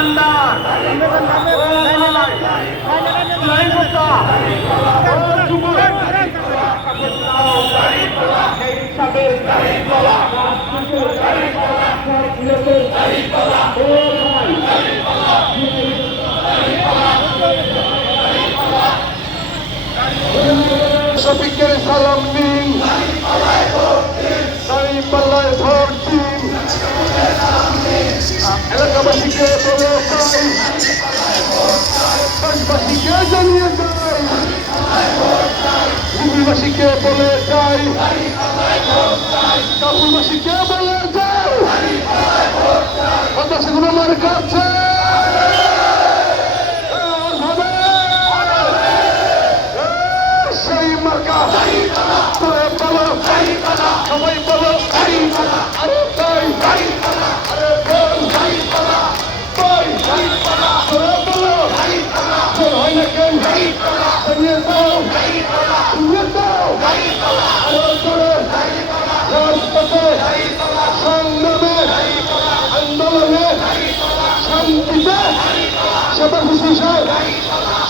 ভান্ডার শফিকের সালাম নিন, দাঁড়িপাল্লায় ভোট দিন, এলাকাবাসীকে বলে চাই, দেশবাসীকে জানিয়ে চাই, ভূমিবাসীকে বলে চাই, কাপুরবাসীকে বলে চাই, কথা সেগুলো আমার কাছে সবাই বলো আরে তাই আরে বল বলো হয় না কেন শুনিয়ে দাও রাজপথে সংগ্রামে আন্দোলনে শান্তিতে সবার হুশিয়ার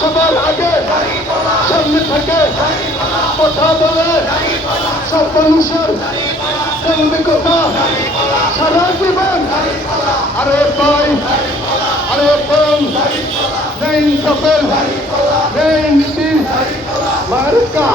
সবার আগে সামনে থেকে কথা বলে সব মানুষের কথা সারা জীবন আরে ভাই আরে বোন নেই সফল নেই নীতি মার্কা